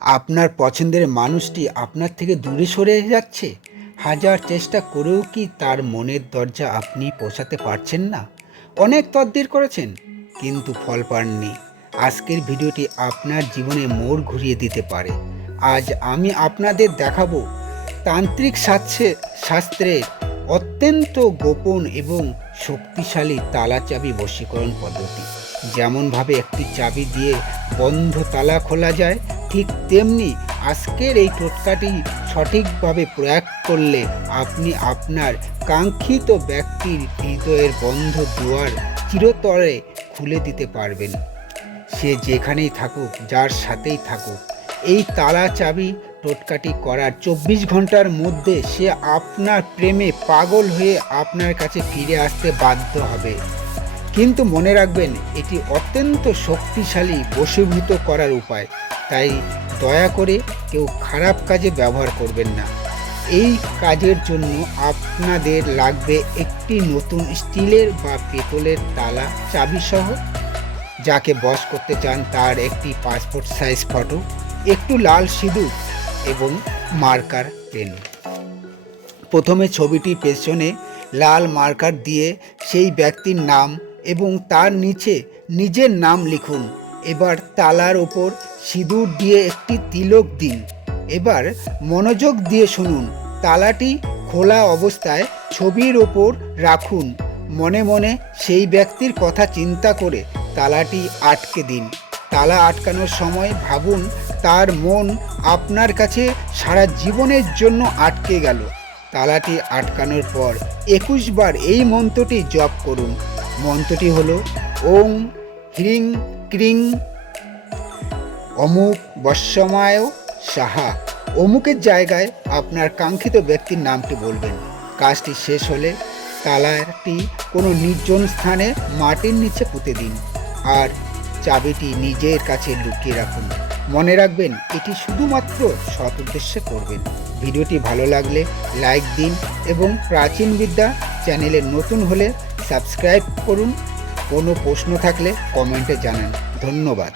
আপনার পছন্দের মানুষটি আপনার থেকে দূরে সরে যাচ্ছে। হাজার চেষ্টা করেও কি তার মনের দরজা আপনি পৌঁছাতে পারছেন না? অনেক তদবির করেছেন কিন্তু ফল পাননি। আজকের ভিডিওটি আপনার জীবনে মোড় ঘুরিয়ে দিতে পারে। আজ আমি আপনাদের দেখাবো তান্ত্রিক শাস্ত্রের অত্যন্ত গোপন এবং শক্তিশালী তালা চাবি বশীকরণ পদ্ধতি। যেমনভাবে একটি চাবি দিয়ে বন্ধ তালা খোলা যায়, ঠিক তেমনি আজকের এই টোটকাটি সঠিকভাবে প্রয়োগ করলে আপনি আপনার কাঙ্ক্ষিত ব্যক্তির হৃদয়ের বন্ধ দুয়ার চিরতরে খুলে দিতে পারবেন। সে যেখানেই থাকুক, যার সাথেই থাকুক, এই তালা চাবি টোটকাটি করার 24 ঘন্টার মধ্যে সে আপনার প্রেমে পাগল হয়ে আপনার কাছে ফিরে আসতে বাধ্য হবে। কিন্তু মনে রাখবেন, এটি অত্যন্ত শক্তিশালী বশীভূত করার উপায়, তাই দয়া করে কেউ খারাপ কাজে ব্যবহার করবেন না। এই কাজের জন্য আপনাদের লাগবে একটি নতুন স্টিলের বা পেতলের তালা চাবি সহ, যাকে বশ করতে চান তার একটি পাসপোর্ট সাইজ ফটো, একটু লাল সিঁদুর এবং মার্কার পেন। প্রথমে ছবিটির পেছনে লাল মার্কার দিয়ে সেই ব্যক্তির নাম এবং তার নিচে নিজের নাম লিখুন। এবার তালার ওপর সিঁদুর দিয়ে একটি তিলক দিন। এবার মনোযোগ দিয়ে শুনুন। তালাটি খোলা অবস্থায় ছবির ওপর রাখুন। মনে মনে সেই ব্যক্তির কথা চিন্তা করে তালাটি আটকে দিন। তালা আটকানোর সময় ভাবুন তার মন আপনার কাছে সারা জীবনের জন্য আটকে গেল। তালাটি আটকানোর পর 21 বার এই মন্ত্রটি জপ করুন। মন্ত্রটি হলো ওং হ্রিং ক্রিং অমুক বশ্যমায় সাহা। অমুকের জায়গায় আপনার কাঙ্ক্ষিত ব্যক্তির নামটি বলবেন। কাজটি শেষ হলে তালাটি কোনো নির্জন স্থানে মাটির নিচে পুঁতে দিন আর চাবিটি নিজের কাছে লুকিয়ে রাখুন। মনে রাখবেন, এটি শুধুমাত্র সৎ উদ্দেশ্যে করবেন। ভিডিওটি ভালো লাগলে লাইক দিন এবং প্রাচীন বিদ্যা চ্যানেলে নতুন হলে সাবস্ক্রাইব করুন। কোনো প্রশ্ন থাকলে কমেন্টে জানান। ধন্যবাদ।